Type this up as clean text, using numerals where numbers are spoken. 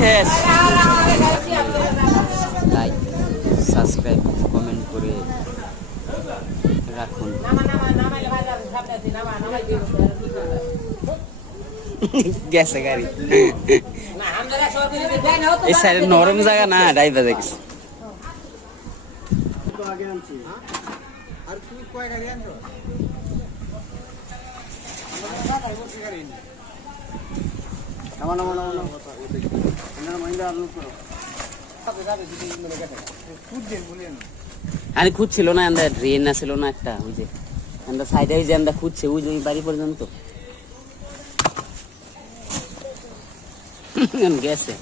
শেষ। Like subscribe comment করে রাখুন। গেছে গাড়ি এই সাইডে নরম জায়গা না, ডাইভা দেখছি। আরে খুঁজছিল না, আমরা ড্রেন আসছিল না একটা, ওই যে আমরা সাইডে যে আমরা খুঁজছে ওই যে বাড়ি পর্যন্ত গেছে।